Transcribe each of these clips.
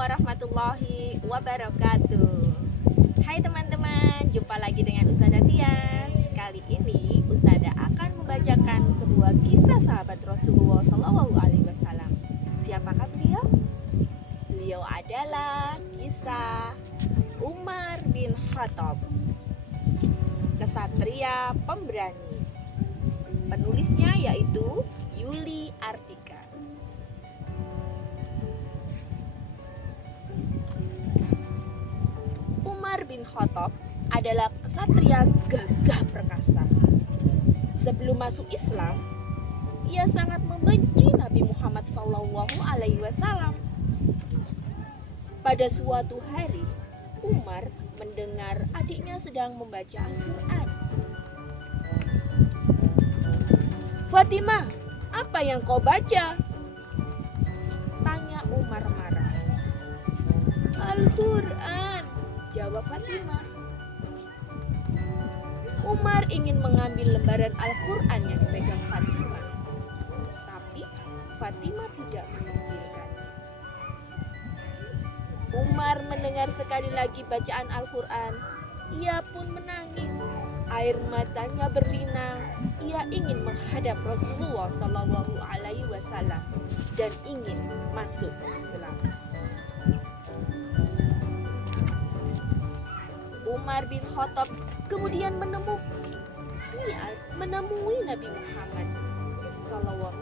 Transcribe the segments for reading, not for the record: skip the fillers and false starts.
warahmatullahi wabarakatuh. Hai teman-teman, jumpa lagi dengan Ustazah Tias. Kali ini Ustazah akan membacakan sebuah kisah sahabat Rasulullah SAW. Siapakah beliau? Beliau adalah kisah Umar bin Khattab, kesatria pemberani. Penulisnya yaitu Yuli Artika. Umar bin Khattab adalah kesatria gagah perkasa. Sebelum masuk Islam, ia sangat membenci Nabi Muhammad SAW. Pada suatu hari, Umar mendengar adiknya sedang membaca Al-Quran. "Fatimah, apa yang kau baca?" tanya Umar marah. "Al-Quran," jawab Fatimah. Umar ingin mengambil lembaran Al-Quran yang dipegang Fatimah, tapi Fatimah tidak mengizinkan. Umar mendengar sekali lagi bacaan Al-Quran. Ia pun menangis. Air matanya berlinang. Ia ingin menghadap Rasulullah SAW dan ingin masuk Islam. Umar bin Khattab kemudian menemui Nabi Muhammad SAW.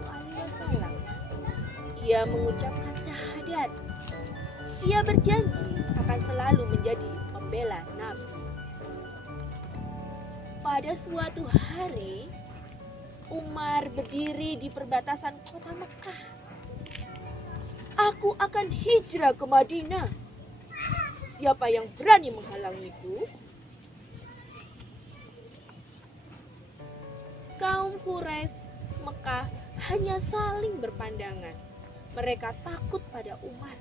Ia mengucapkan syahadat. Ia berjanji akan selalu menjadi pembela Nabi. Pada suatu hari, Umar berdiri di perbatasan kota Mekah. "Aku akan hijrah ke Madinah. Siapa yang berani menghalangiku?" Kaum Quraisy Mekah hanya saling berpandangan. Mereka takut pada Umar.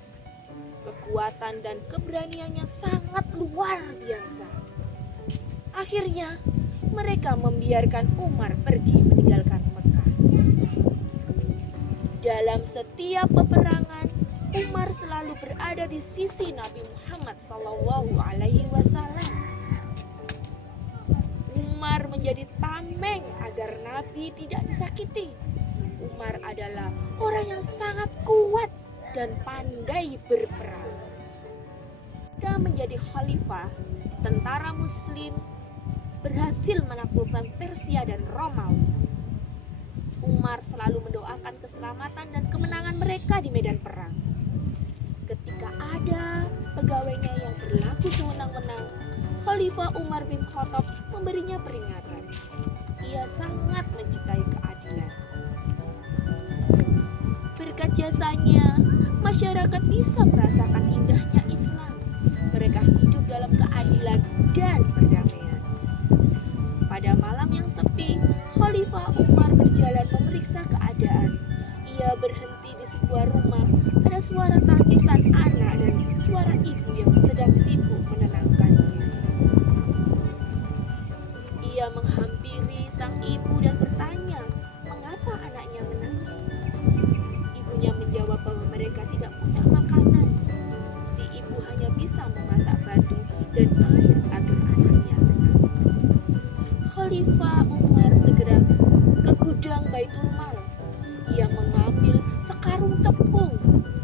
Kekuatan dan keberaniannya sangat luar biasa. Akhirnya, mereka membiarkan Umar pergi meninggalkan Mekah. Dalam setiap peperangan, Umar selalu berada di sisi Nabi Muhammad SAW. Umar menjadi tameng agar Nabi tidak disakiti. Umar adalah orang yang sangat kuat dan pandai berperang. Dan menjadi khalifah, tentara Muslim berhasil menaklukkan Persia dan Romawi. Umar selalu mendoakan keselamatan dan kemenangan mereka di medan perang. Ketika ada pegawainya yang berlaku sewenang-wenang, Khalifah Umar bin Khattab memberinya peringatan. Ia sangat mencintai keadilan. Berkat jasanya, masyarakat bisa merasakan indahnya Islam. Mereka hidup dalam keadilan dan perdamaian. Pada malam yang sepi, Khalifah Umar berjalan memeriksa keadaan. Ia berhenti di sebuah rumah. Ada suara tangisan anak dan suara ibu yang sedang sibuk menenangkannya. Ia menghampiri sang ibu dan bertanya, mengapa anaknya menangis. Ibunya menjawab bahwa mereka tidak punya makanan. Si ibu hanya bisa memasak batu dan air agar anaknya tenang. Khalifah Umar segera ke gudang Baitul Mal. Ia mengambil sekarung tepung.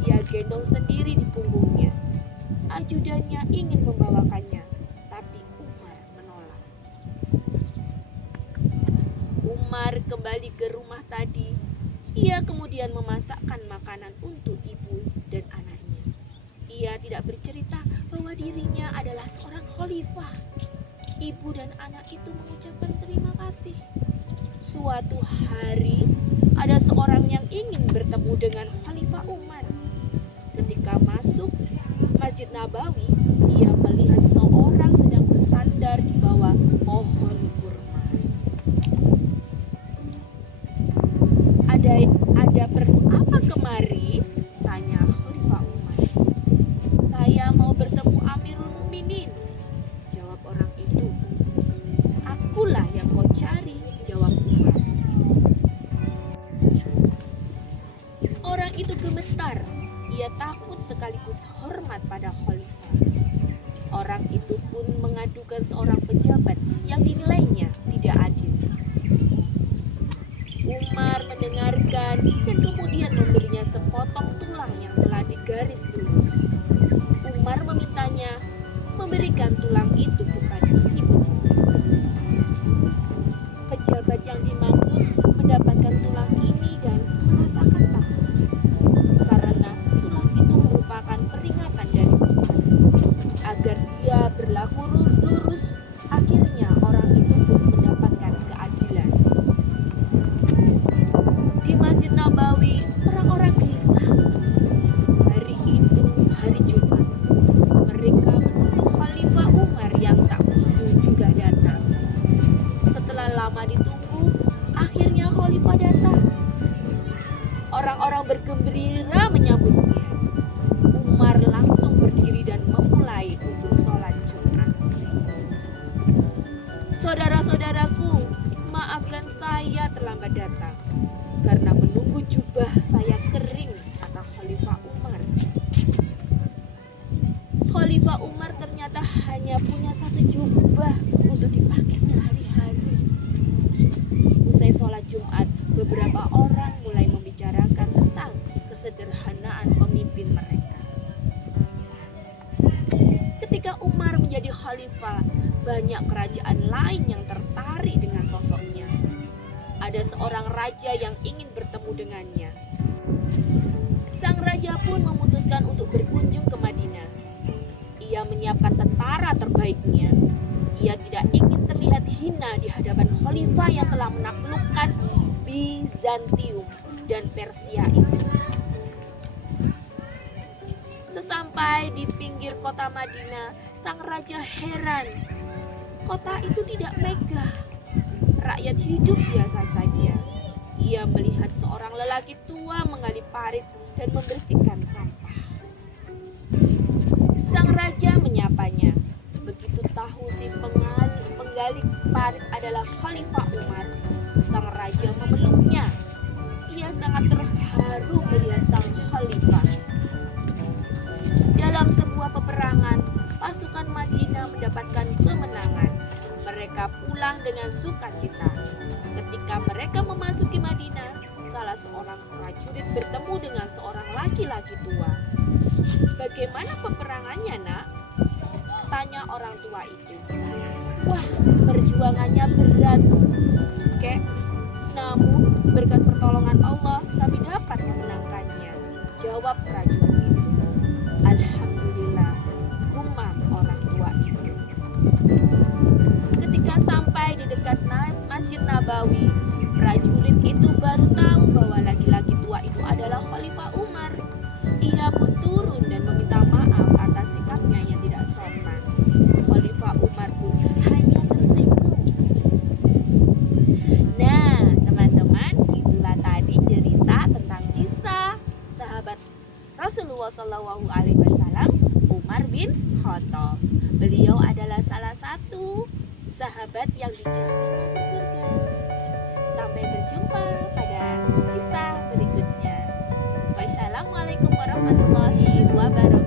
Ia gendong sendiri di punggungnya. Ajudannya ingin membawakannya, tapi Umar menolak. Umar kembali ke rumah tadi. Ia kemudian memasakkan makanan untuk ibu dan anaknya. Ia tidak bercerita bahwa dirinya adalah seorang khalifah. Ibu dan anak itu mengucapkan terima kasih. Suatu hari, ada seorang yang ingin bertemu dengan Khalifah Umar. Ketika masuk Masjid Nabawi, ia melihat seorang sedang bersandar di bawah pohon kurma. Ada perlu apa kemari? Tanya Khalifah Umar. "Saya mau bertemu Amirul Mukminin," jawab orang itu. "Akulah yang kau cari," jawab Umar. Orang itu gemetar. Ia takut sekaligus hormat tangan dan kemudian memberinya sepotong tulang yang telah digaris lurus. Umar memintanya memberikan tulang itu kepada si pejabat. Pejabat yang dimaksud mendapatkan tulang ini dan merasakan takut karena tulang itu merupakan peringatan dari Umar agar dia berlaku lurus. Akhirnya orang itu pun mendapatkan keadilan. Di Masjid Nabawi, orang-orang gelisah. Hari itu hari Jumat. Mereka menunggu Khalifah Umar yang tak kunjung juga datang. Setelah lama ditunggu, akhirnya Khalifah datang. Orang-orang bergembira menyambutnya. Umar langsung berdiri dan memulai untuk sholat Jumat. Saudara-saudaraku, maafkan saya terlambat datang karena menunggu jubah saya kering, kata Khalifah Umar. Khalifah Umar ternyata hanya punya satu jubah untuk dipakai sehari-hari. Usai sholat Jumat, beberapa orang mulai membicarakan tentang kesederhanaan pemimpin mereka. Ketika Umar menjadi khalifah, banyak kerajaan lain yang tertarik dengan sosoknya. Ada seorang raja yang ingin bertemu dengannya. Sang raja pun memutuskan untuk berkunjung ke Madinah. Ia menyiapkan tentara terbaiknya. Ia tidak ingin terlihat hina di hadapan khalifah yang telah menaklukkan Bizantium dan Persia itu. Sesampai di pinggir kota Madinah, sang raja heran. Kota itu tidak megah. Rakyat hidup biasa saja. Ia melihat seorang lelaki tua menggali parit dan membersihkan sampah. Sang raja menyapanya. Begitu tahu si penggali parit adalah Khalifah Umar, sang raja memeluknya. Ia sangat terharu melihat sang khalifah. Dalam sebuah peperangan, pasukan Madinah mendapatkan kemenangan. Mereka pulang dengan sukacita. Ketika mereka memasuki Madinah, salah seorang prajurit bertemu dengan seorang laki-laki tua. "Bagaimana peperangannya, Nak?" tanya orang tua itu. "Wah, perjuangannya berat, Kek. Namun, berkat pertolongan Allah, kami dapat memenangkannya," jawab prajurit itu. "Alhamdulillah," gumam orang tua itu. Ketika sampai di dekat Masjid Nabawi, prajurit itu baru tahu bahwa laki-laki tua itu adalah Khalifah Umar. Ia pun turun dan meminta maaf atas sikapnya yang tidak sopan. Khalifah Umar pun hanya tersenyum. Nah, teman-teman, itulah tadi cerita tentang kisah sahabat Rasulullah SAW, Umar bin Khattab. Beliau adalah salah satu sahabat yang dijamin masuk surga. Sampai berjumpa pada kisah berikutnya. Wassalamualaikum warahmatullahi wabarakatuh.